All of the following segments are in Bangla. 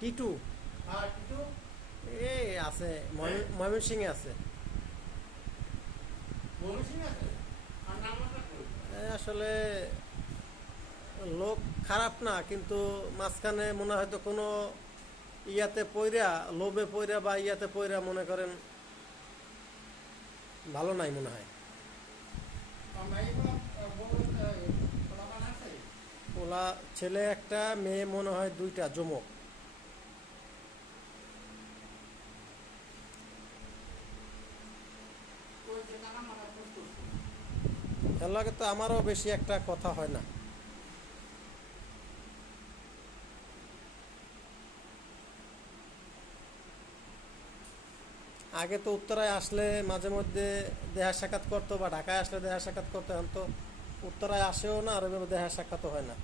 টিটু হ্যাঁ টিটু। এই আছে, হ্যাঁ? ময়মনসিংহে আছে। ময়মনসিংহে আছে? আর নাম্বারটা কই? আসলে লোক খারাপ না, কিন্তু মাঝখানে মনে হয়তো কোনো ইয়াতে পইরা, লোভে পইরা বা ইয়াতে পইরা মনে করেন ভালো নাই মনে হয়। মেয়েগুলো বড় পোলাপান আছে? ওলা ছেলে একটা, মেয়ে মনে হয় দুইটা, যমক। ওই যে টাকা মারা খোঁজ করছে। এর লগে তো আমারও বেশি একটা কথা হয় না। আগে তো উত্তরায় আসলে মাঝে মধ্যে দেখা সাক্ষাৎ করতো, বা ঢাকায় আসলে দেখা সাক্ষাৎ করতো। এখন তো উত্তরায় আসেও না, আর ওইভাবে দেখা সাক্ষাৎও হয় না।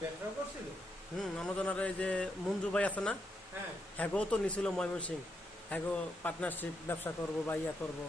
ব্যবসা করছিল? আমাদের এই যে মঞ্জু ভাই আছে না, হ্যাঁ। হ্যাগো তো নিছিল ময়মনসিং। হ্যাগো পার্টনারশিপ ব্যবসা করবো বা ইয়া করবো,